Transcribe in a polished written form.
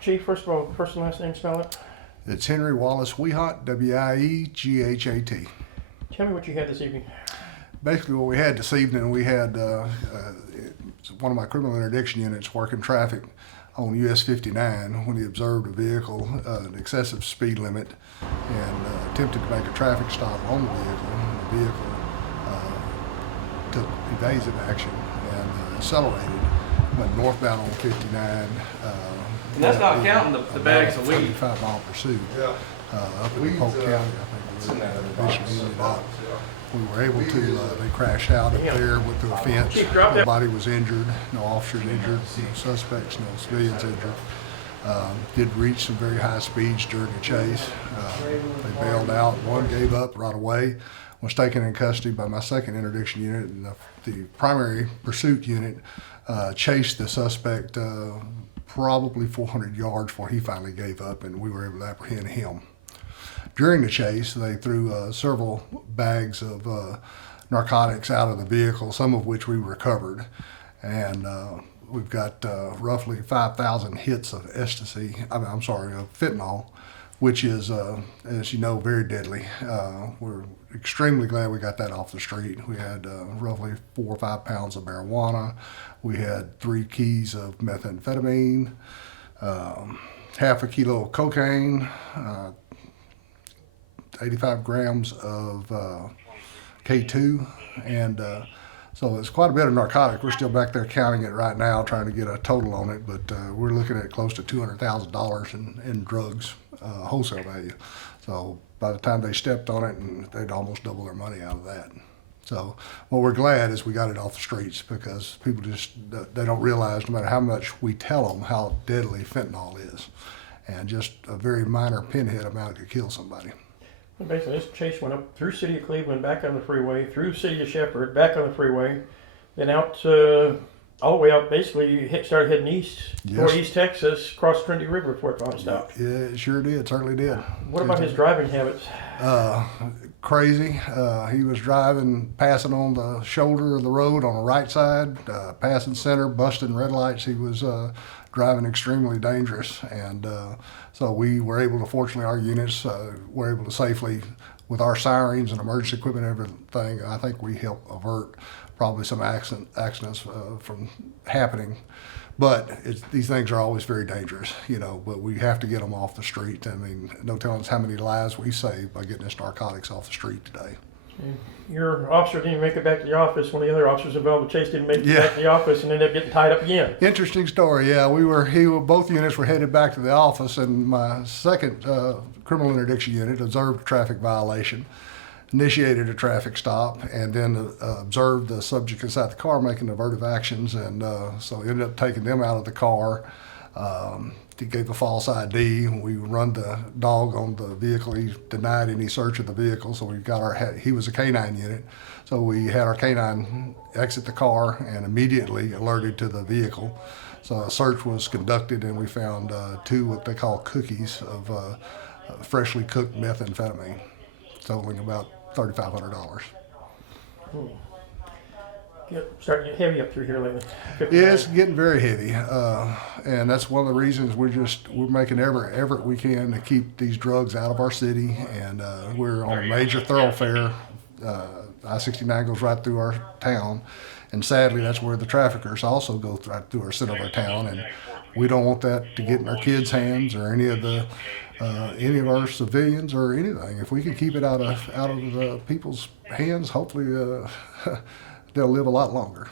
Chief, first of all, first and last name, spell it. It's Henry Wallace Weehat, W-I-E-G-H-A-T. Tell me what you had this evening. Basically what we had this evening, we had one of my criminal interdiction units working traffic on US 59 when he observed a vehicle, an excessive speed limit, and attempted to make a traffic stop on the vehicle. The vehicle took evasive action and accelerated, went northbound on 59. And that's not counting the bags of weed. 35-mile pursuit up in Polk County, I think eventually ended up. We were able to, they crashed out up there, went through a fence. Nobody was injured, no officers injured, no suspects, no civilians injured. Did reach some very high speeds during the chase. They bailed out. One gave up right away, was taken in custody by my second interdiction unit, and the primary pursuit unit chased the suspect probably 400 yards before he finally gave up, and we were able to apprehend him. During the chase, they threw several bags of narcotics out of the vehicle, some of which we recovered. And we've got roughly 5,000 hits of ecstasy, of fentanyl, which is, as you know, very deadly. We're extremely glad we got that off the street. We had roughly 4 or 5 pounds of marijuana. We had 3 keys of methamphetamine, half a kilo of cocaine, 85 grams of K2, and so it's quite a bit of narcotic. We're still back there counting it right now, trying to get a total on it, but we're looking at close to $200,000 in drugs, wholesale value. So by the time they stepped on it, and they'd almost double their money out of that. So what we're glad is we got it off the streets, because people just, they don't realize, no matter how much we tell them, how deadly fentanyl is. And just a very minor pinhead amount could kill somebody. Basically, this chase went up through city of Cleveland, back on the freeway, through city of Shepherd, back on the freeway, then out all the way out. Basically, started heading east, toward East Texas, crossed Trinity River before it finally stopped. Yeah, it sure did. Certainly did. What about his driving habits? Crazy. He was driving, passing on the shoulder of the road on the right side, passing center, busting red lights. He was driving extremely dangerous, and so we were able to, fortunately our units were able to safely, with our sirens and emergency equipment and everything, I think we helped avert probably some accidents from happening. But these things are always very dangerous, you know, but we have to get them off the street. I mean, no telling us how many lives we saved by getting this narcotics off the street today. Your officer didn't make it back to the office. One of the other officers involved with Chase didn't make it back to the office and ended up getting tied up again. Interesting story. Yeah, both units were headed back to the office, and my second criminal interdiction unit observed a traffic violation, initiated a traffic stop, and then observed the subject inside the car making avertive actions, and so ended up taking them out of the car. He gave a false ID. We run the dog on the vehicle. He denied any search of the vehicle, so we got he was a canine unit, so we had our canine exit the car and immediately alerted to the vehicle. So a search was conducted, and we found 2 what they call cookies of freshly cooked methamphetamine, totaling about $3,500. Starting to get heavy up through here lately. Yeah, it's getting very heavy, and that's one of the reasons we're making every effort we can to keep these drugs out of our city. And we're on a major thoroughfare. I-69 goes right through our town, and sadly, that's where the traffickers also go right through our center of our town. And we don't want that to get in our kids' hands or any of our civilians or anything. If we can keep it out of the people's hands, hopefully they'll live a lot longer.